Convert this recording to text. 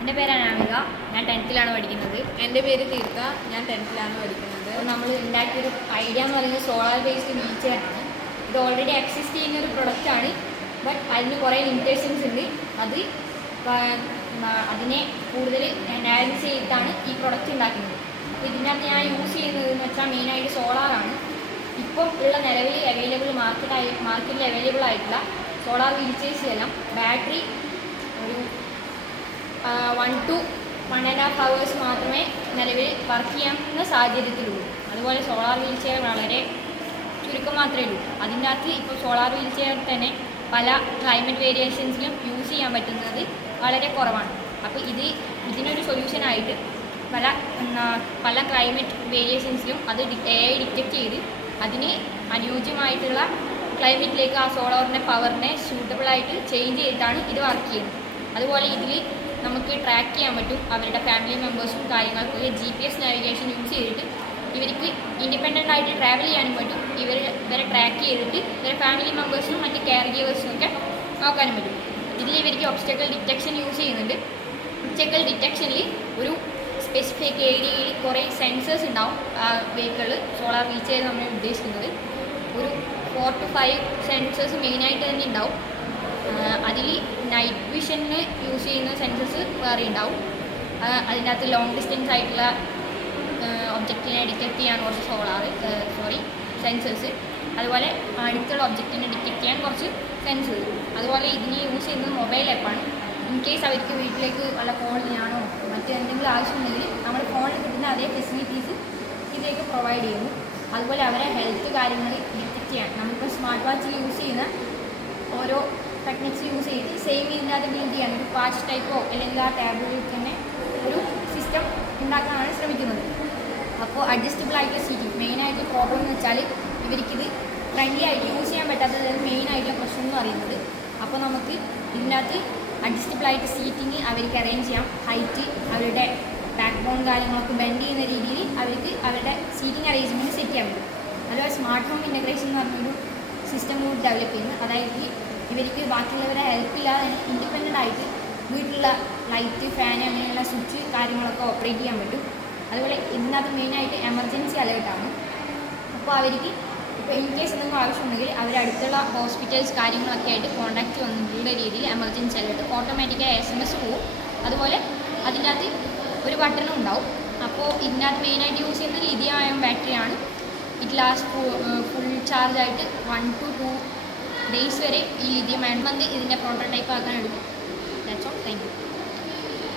എൻ്റെ പേര് അനാമിക. ഞാൻ 10th പഠിക്കുന്നത്. എൻ്റെ പേര് തീർത്ത. ഞാൻ 10th പഠിക്കുന്നത്. നമ്മൾ ഉണ്ടാക്കിയൊരു ഐഡിയ എന്ന് പറയുന്നത് സോളാർ ബേസ്ഡ് വീൽ ചെയറാണ്. ഇത് ഓൾറെഡി എക്സിസ്റ്റ് ചെയ്യുന്ന ഒരു പ്രൊഡക്റ്റാണ്. ബട്ട് അതിന് കുറേ ലിമിറ്റേഷൻസ് ഉണ്ട്. അതിനെ കൂടുതൽ അനാലിസ് ചെയ്തിട്ടാണ് ഈ പ്രൊഡക്റ്റ് ഉണ്ടാക്കുന്നത്. അപ്പോൾ ഇതിനകത്ത് ഞാൻ യൂസ് ചെയ്യുന്നതെന്ന് വെച്ചാൽ മെയിനായിട്ട് സോളാറാണ്. ഇപ്പം ഉള്ള നിലവിൽ മാർക്കറ്റിൽ അവൈലബിൾ ആയിട്ടുള്ള സോളാർ വീൽ ചെയർസിലെല്ലാം ബാറ്ററി ഒരു 1 to 1.5 hours മാത്രമേ നിലവിൽ വർക്ക് ചെയ്യാവുന്ന സാഹചര്യത്തിലുള്ളൂ. അതുപോലെ സോളാർ വീൽ ചെയർ വളരെ ചുരുക്കം മാത്രമേ ഉള്ളൂ. അതിൻ്റെ അകത്ത് ഇപ്പോൾ സോളാർ വീൽ ചെയർ തന്നെ പല ക്ലൈമറ്റ് വേരിയേഷൻസിലും യൂസ് ചെയ്യാൻ പറ്റുന്നത് വളരെ കുറവാണ്. അപ്പോൾ ഇതിനൊരു സൊല്യൂഷനായിട്ട് പല ക്ലൈമറ്റ് വേരിയേഷൻസിലും അത് AI ഡിറ്റക്റ്റ് ചെയ്ത് അതിന് അനുയോജ്യമായിട്ടുള്ള ക്ലൈമറ്റിലേക്ക് ആ സോളാറിൻ്റെ പവറിനെ സ്യൂട്ടബിളായിട്ട് ചേഞ്ച് ചെയ്തിട്ടാണ് ഇത് വർക്ക് ചെയ്യുന്നത്. അതുപോലെ ഇതിൽ നമുക്ക് ട്രാക്ക് ചെയ്യാൻ പറ്റും അവരുടെ ഫാമിലി മെമ്പേഴ്സും കാര്യങ്ങൾക്കൊക്കെ GPS നാവിഗേഷൻ യൂസ് ചെയ്തിട്ട് ഇവർക്ക് ഇൻഡിപെൻഡൻ്റ് ആയിട്ട് ട്രാവൽ ചെയ്യാനും പറ്റും. ഇവരെ ട്രാക്ക് ചെയ്തിട്ട് ഇവരെ ഫാമിലി മെമ്പേഴ്സിനും മറ്റ് കെയർ ഗീവേഴ്സിനും ഒക്കെ നോക്കാനും പറ്റും. ഇതിൽ ഇവർക്ക് ഒബ്സ്റ്റക്കിൾ ഡിറ്റക്ഷൻ യൂസ് ചെയ്യുന്നുണ്ട്. ഒബ്സ്റ്റക്കിൾ ഡിറ്റക്ഷനിൽ ഒരു സ്പെസിഫിക് ഏരിയയിൽ കുറേ സെൻസേഴ്സ് ഉണ്ടാവും. വെഹിക്കിൾ സോളാർ വീൽ ചെയർ നമ്മൾ ഉദ്ദേശിക്കുന്നത് ഒരു 4 to 5 സെൻസേഴ്സ് മെയിനായിട്ട് തന്നെ ഉണ്ടാവും. അതിൽ നൈറ്റ് വിഷന് യൂസ് ചെയ്യുന്ന സെൻസേഴ്സ് വേറെ ഉണ്ടാവും. അതിനകത്ത് ലോങ് ഡിസ്റ്റൻസ് ആയിട്ടുള്ള ഒബ്ജക്റ്റിനെ ഡിറ്റക്റ്റ് ചെയ്യാൻ കുറച്ച് സെൻസേഴ്സ്, അതുപോലെ അടുത്തുള്ള ഒബ്ജക്റ്റിനെ ഡിറ്റക്റ്റ് ചെയ്യാൻ കുറച്ച് സെൻസേഴ്സ്. അതുപോലെ ഇതിന് യൂസ് ചെയ്യുന്നത് മൊബൈൽ ആപ്പാണ്. ഇൻ കേസ് അവർക്ക് വീട്ടിലേക്ക് വല്ല കോൾ ചെയ്യാനോ മറ്റെന്തെങ്കിലും ആവശ്യമുണ്ടെങ്കിൽ നമ്മുടെ ഫോണിൽ കിട്ടുന്ന അതേ ഫെസിലിറ്റീസ് ഇതിലേക്ക് പ്രൊവൈഡ് ചെയ്യുന്നു. അതുപോലെ അവരെ ഹെൽത്ത് കാര്യങ്ങൾ ഡിറ്റക്റ്റ് ചെയ്യാൻ നമുക്കിപ്പോൾ സ്മാർട്ട് വാച്ചിൽ യൂസ് ചെയ്യുന്ന ഓരോ ടെക്നിക്സ് യൂസ് ചെയ്ത് സെയിം ഇതിനകത്ത് ബിൽഡ് ചെയ്യാൻ ഒരു പാച്ച് ടൈപ്പോ അല്ലെങ്കിൽ ആ ടാബിളിൽ തന്നെ ഒരു സിസ്റ്റം ഉണ്ടാക്കാനാണ് ശ്രമിക്കുന്നത്. അപ്പോൾ അഡ്ജസ്റ്റബിൾ ആയിട്ടുള്ള സീറ്റിംഗ് മെയിനായിട്ട് പ്രോബ്ലം എന്ന് വെച്ചാൽ ഇവർക്കിത് ഫ്രണ്ട്ലി ആയിട്ട് യൂസ് ചെയ്യാൻ പറ്റാത്തത് മെയിനായിട്ടുള്ള പ്രശ്നം എന്ന് പറയുന്നത്. അപ്പോൾ നമുക്ക് ഇതിനകത്ത് അഡ്ജസ്റ്റബിൾ ആയിട്ട് സീറ്റിംഗ് അവർക്ക് അറേഞ്ച് ചെയ്യാം. ഹൈറ്റ്, അവരുടെ ബാക്ക് ബോൺ കാര്യങ്ങളൊക്കെ ബെൻഡ് ചെയ്യുന്ന രീതിയിൽ അവർക്ക് അവരുടെ സീറ്റിംഗ് അറേഞ്ച്മെൻറ്റ് സെറ്റ് ചെയ്യാൻ പറ്റും. അതുപോലെ സ്മാർട്ട് ഹോം ഇൻ്റഗ്രേഷൻ എന്ന് പറഞ്ഞൊരു സിസ്റ്റം കൂടി ഡെവലപ്പ് ചെയ്യുന്നു. അതായത് ഇവർക്ക് ബാക്കിയുള്ളവരെ ഹെൽപ്പില്ലാതെ തന്നെ ഇൻഡിപെൻഡൻ്റ് ആയിട്ട് വീട്ടിലുള്ള ലൈറ്റ്, ഫാൻ അങ്ങനെയുള്ള സ്വിച്ച് കാര്യങ്ങളൊക്കെ ഓപ്പറേറ്റ് ചെയ്യാൻ പറ്റും. അതുപോലെ ഇതിനകത്ത് മെയിനായിട്ട് എമർജൻസി അലേർട്ടാണ്. അപ്പോൾ അവർക്ക് ഇപ്പോൾ ഇൻ കേസ് എന്തെങ്കിലും ആവശ്യമുണ്ടെങ്കിൽ അവരടുത്തുള്ള ഹോസ്പിറ്റൽസ് കാര്യങ്ങളൊക്കെ ആയിട്ട് കോൺടാക്റ്റ് വന്നിട്ടുള്ള രീതിയിൽ എമർജൻസി അലേർട്ട് ഓട്ടോമാറ്റിക്കായി SMS പോകും. അതുപോലെ അതിൻ്റെ അകത്ത് ഒരു ബട്ടണും ഉണ്ടാവും. അപ്പോൾ ഇതിനകത്ത് മെയിനായിട്ട് യൂസ് ചെയ്യുന്നത് ലിഥിയം അയൺ ബാറ്ററിയാണ്. ഇറ്റ് ലാസ്റ്റ് ഫുൾ ചാർജായിട്ട് 1 to 2 days വരെ ഈ ലിഥിയം അയൺ ഇതിൻ്റെ പ്രോട്ടോടൈപ്പ് ആക്കാൻ എടുക്കും. That's all. Thank you.